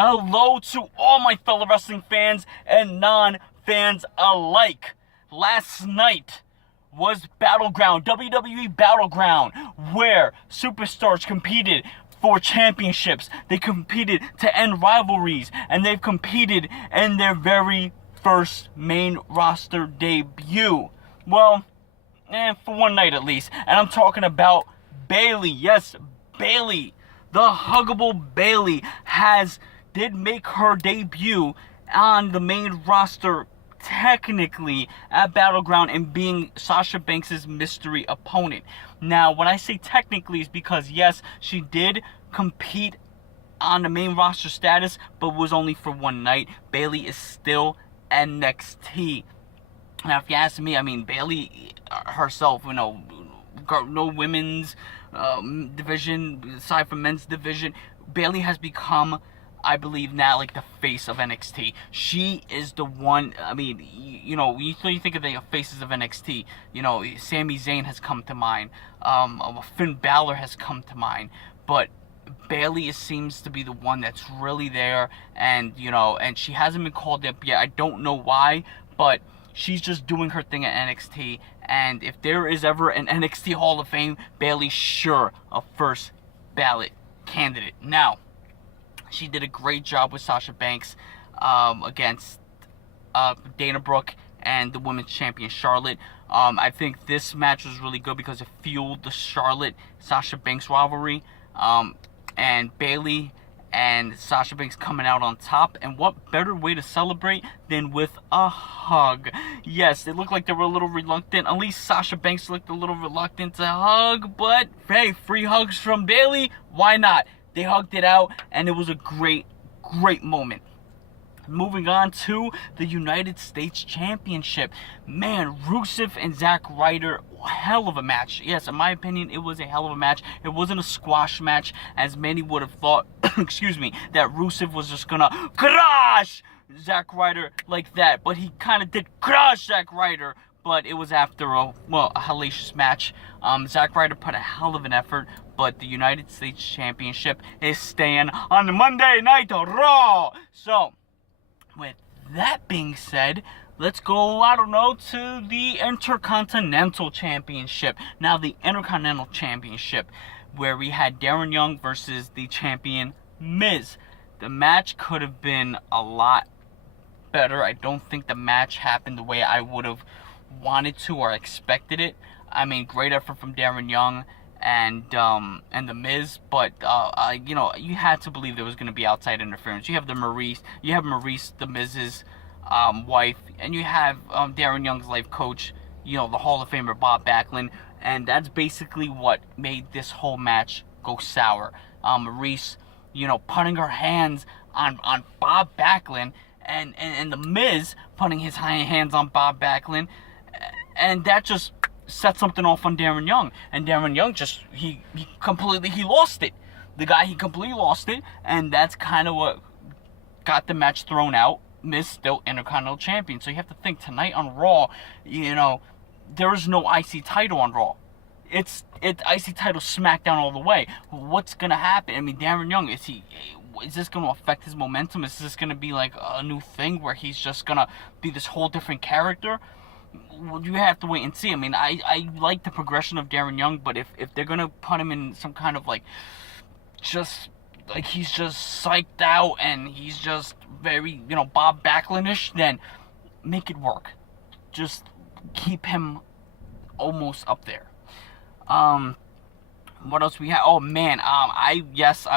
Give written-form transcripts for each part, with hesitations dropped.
Hello to all my fellow wrestling fans and non-fans alike. Last night was Battleground, WWE Battleground, where superstars competed for championships. They competed to end rivalries, and they've competed in their very first main roster debut. Well, for one night at least. And I'm talking about Bayley. Yes, Bayley. The huggable Bayley did make her debut on the main roster technically at Battleground and being Sasha Banks' mystery opponent. Now, when I say technically, it's because yes, she did compete on the main roster status, but was only for one night. Bayley is still NXT. Now, if you ask me, I mean, Bayley herself, no women's division aside from men's division. Bayley has become, I believe now, like the face of NXT. She is the one. I mean, you think of the faces of NXT. Sami Zayn has come to mind. Finn Balor has come to mind. But Bayley seems to be the one that's really there, and and she hasn't been called up yet. I don't know why, but she's just doing her thing at NXT, and if there is ever an NXT Hall of Fame, Bayley's sure a first ballot candidate. Now, she did a great job with Sasha Banks against Dana Brooke and the women's champion Charlotte. I think this match was really good because it fueled the Charlotte-Sasha Banks rivalry, and Bayley and Sasha Banks coming out on top. And what better way to celebrate than with a hug? Yes, it looked like they were a little reluctant. At least Sasha Banks looked a little reluctant to hug. But, hey, free hugs from Bayley. Why not? They hugged it out, and it was a great, great moment. Moving on to the United States Championship. Man, Rusev and Zack Ryder, hell of a match. Yes, in my opinion, it was a hell of a match. It wasn't a squash match, as many would have thought, excuse me, that Rusev was just gonna crush Zack Ryder like that. But he kind of did crush Zack Ryder, but it was after a hellacious match. Zack Ryder put a hell of an effort, but the United States Championship is staying on the Monday Night Raw. So, with that being said, let's go, to the Intercontinental Championship. Now, the Intercontinental Championship, where we had Darren Young versus the champion Miz. The match could have been a lot better. I don't think the match happened the way I would have wanted to or expected it. I mean, great effort from Darren Young and the Miz, but you had to believe there was going to be outside interference. You have Maurice, the Miz's wife, and you have Darren Young's life coach, the Hall of Famer Bob Backlund, and that's basically what made this whole match go sour. Maurice, putting her hands on Bob Backlund, and the Miz putting his hands on Bob Backlund, and that just set something off on Darren Young, and Darren Young he lost it. He completely lost it, and that's kind of what got the match thrown out. Miz still Intercontinental Champion, so you have to think tonight on Raw, there is no IC title on Raw. It's IC title SmackDown all the way. What's gonna happen? I mean, Darren Young, is this gonna affect his momentum? Is this gonna be like a new thing where he's just gonna be this whole different character? Well, you have to wait and see. I mean, I like the progression of Darren Young, but if they're gonna put him in some kind of he's just psyched out and he's just very Bob Backlund-ish, then make it work. Just keep him almost up there. What else we have? Oh man, I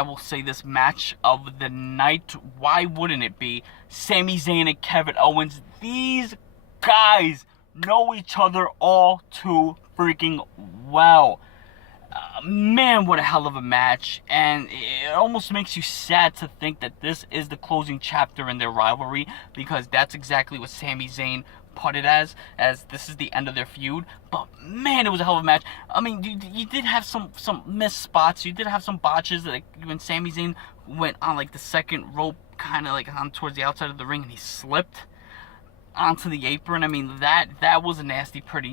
will say this match of the night. Why wouldn't it be Sami Zayn and Kevin Owens? These guys know each other all too freaking well. Man, what a hell of a match, and it almost makes you sad to think that this is the closing chapter in their rivalry, because that's exactly what Sami Zayn put it as this is the end of their feud. But man, it was a hell of a match. I mean, you did have some missed spots, you did have some botches, like when Sami Zayn went on the second rope, kind of on towards the outside of the ring, and he slipped onto the apron. I mean, that was a nasty, pretty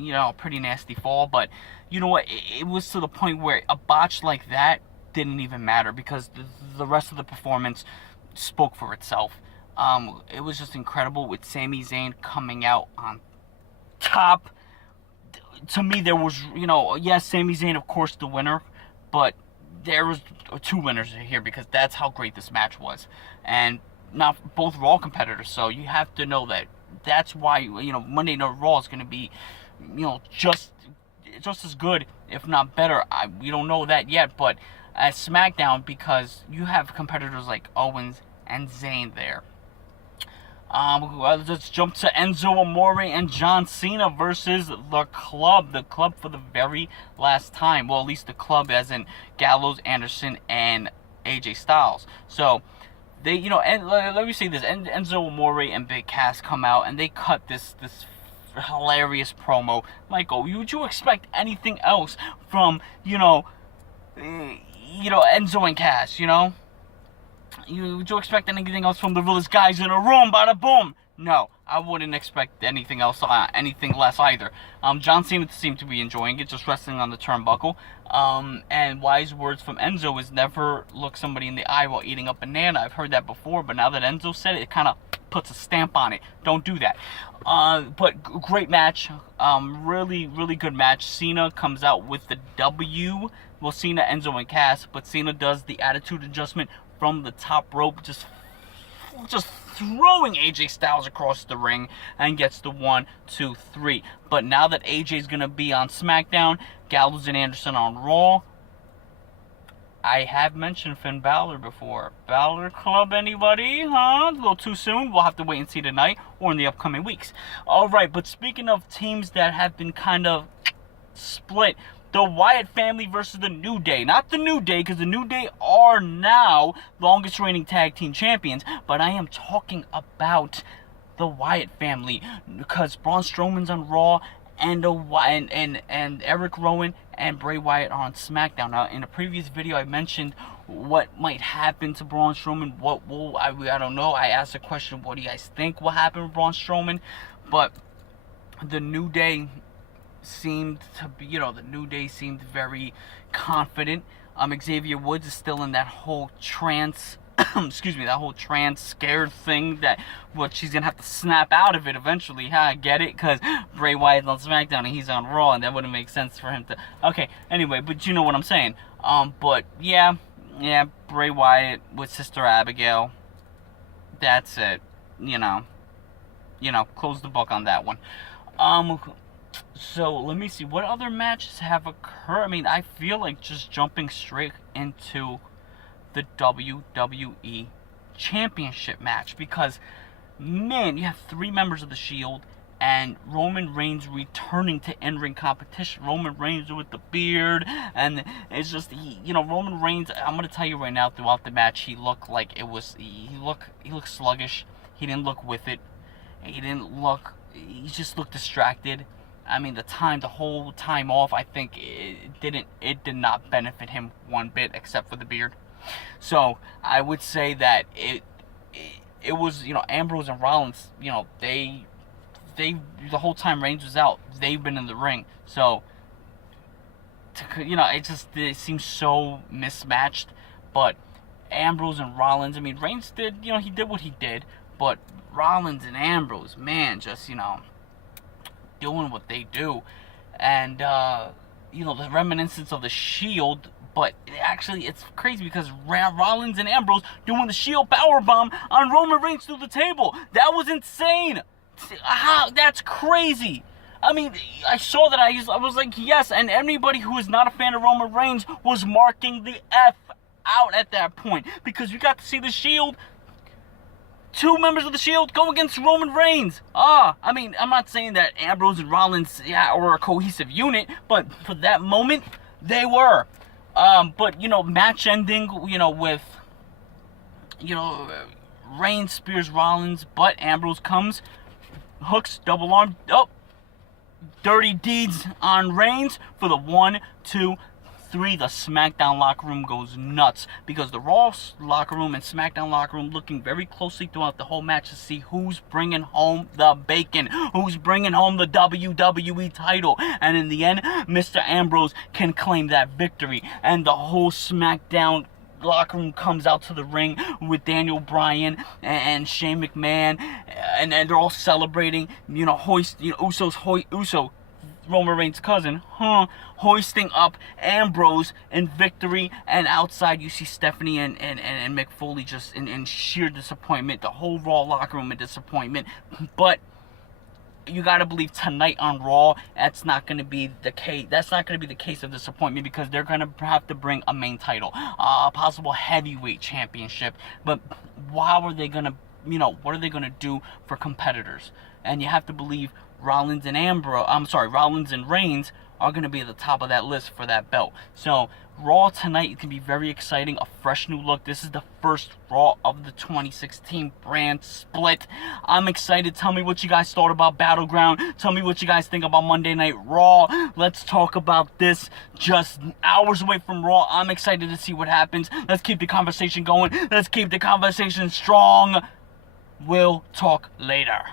nasty fall. But you know what? It was to the point where a botch like that didn't even matter, because the rest of the performance spoke for itself. It was just incredible with Sami Zayn coming out on top. To me, there was, yes, Sami Zayn, of course, the winner, but there was two winners here because that's how great this match was. And not both Raw competitors, so you have to know that that's why, Monday Night Raw is going to be, just as good, if not better. We don't know that yet, but at SmackDown, because you have competitors like Owens and Zayn there. Let's jump to Enzo Amore and John Cena versus the Club. The Club for the very last time. Well, at least the Club as in Gallows, Anderson, and AJ Styles. So, they, and let me say this. Enzo Amore and Big Cass come out and they cut this hilarious promo. Michael, would you expect anything else from, Enzo and Cass, Would you expect anything else from the realest guys in a room? Bada boom. No, I wouldn't expect anything else, anything less either. John Cena seemed to be enjoying it, just wrestling on the turnbuckle. And wise words from Enzo is never look somebody in the eye while eating a banana. I've heard that before, but now that Enzo said it, it kind of puts a stamp on it. Don't do that. But great match. Really, really good match. Cena comes out with the W. Well, Cena, Enzo, and Cass, but Cena does the attitude adjustment from the top rope, just throwing AJ Styles across the ring and gets the 1, 2, 3. But now that AJ's going to be on SmackDown, Gallows and Anderson on Raw, I have mentioned Finn Balor before. Balor Club, anybody? Huh? A little too soon? We'll have to wait and see tonight or in the upcoming weeks. Alright, but speaking of teams that have been kind of split, the Wyatt family versus the New Day. Not the New Day, because the New Day are now longest reigning tag team champions. But I am talking about the Wyatt family, because Braun Strowman's on Raw, and Eric Rowan and Bray Wyatt are on SmackDown. Now, in a previous video, I mentioned what might happen to Braun Strowman. I don't know. I asked the question, what do you guys think will happen with Braun Strowman? But the New Day seemed to be, the New Day seemed very confident. Xavier Woods is still in that whole trance, that whole trance scared thing that, she's gonna have to snap out of it eventually. I get it, because Bray Wyatt's on SmackDown and he's on Raw, and that wouldn't make sense for him to, okay, anyway, but you know what I'm saying. But yeah, Bray Wyatt with Sister Abigail, that's it, close the book on that one. So, let me see, what other matches have occurred? I mean, I feel like just jumping straight into the WWE Championship match, because, man, you have 3 members of the Shield, and Roman Reigns returning to in-ring competition. Roman Reigns with the beard, and it's just, Roman Reigns, I'm going to tell you right now, throughout the match, he looked like he looked sluggish, he didn't look with it, he just looked distracted. I mean, the whole time off, I think it did not benefit him one bit, except for the beard. So, I would say that it was, Ambrose and Rollins, they the whole time Reigns was out, they've been in the ring. So, it seems so mismatched. But Ambrose and Rollins, I mean, Reigns did, he did what he did, but Rollins and Ambrose, man, just, doing what they do. And, the reminiscence of the Shield, but actually it's crazy because Rollins and Ambrose doing the Shield powerbomb on Roman Reigns through the table. That was insane. That's crazy. I mean, I saw that, I was like, yes, and anybody who is not a fan of Roman Reigns was marking the F out at that point, because you got to see the Shield, 2 members of the Shield go against Roman Reigns. I mean, I'm not saying that Ambrose and Rollins, were a cohesive unit, but for that moment, they were. But, match ending, with, Reigns spears Rollins, but Ambrose comes, hooks, double arm, dirty deeds on Reigns for the 1, 2, 3. The SmackDown locker room goes nuts, because the Raw locker room and SmackDown locker room looking very closely throughout the whole match to see who's bringing home the bacon, who's bringing home the WWE title. And in the end, Mr. Ambrose can claim that victory, and the whole SmackDown locker room comes out to the ring with Daniel Bryan and Shane McMahon, and they're all celebrating, Uso, Roman Reigns' cousin, hoisting up Ambrose in victory, and outside you see Stephanie and Mick Foley just in sheer disappointment, the whole Raw locker room in disappointment. But you gotta believe tonight on Raw, that's not gonna be the case. That's not gonna be the case of disappointment, because they're gonna have to bring a main title, a possible heavyweight championship. But how are they gonna, what are they gonna do for competitors? And you have to believe Rollins and Reigns are going to be at the top of that list for that belt. So Raw tonight can be very exciting, a fresh new look. This is the first Raw of the 2016 brand split. I'm excited. Tell me what you guys thought about Battleground. Tell me what you guys think about Monday Night Raw. Let's talk about this just hours away from Raw. I'm excited to see what happens. Let's keep the conversation going. Let's keep the conversation strong. We'll talk later.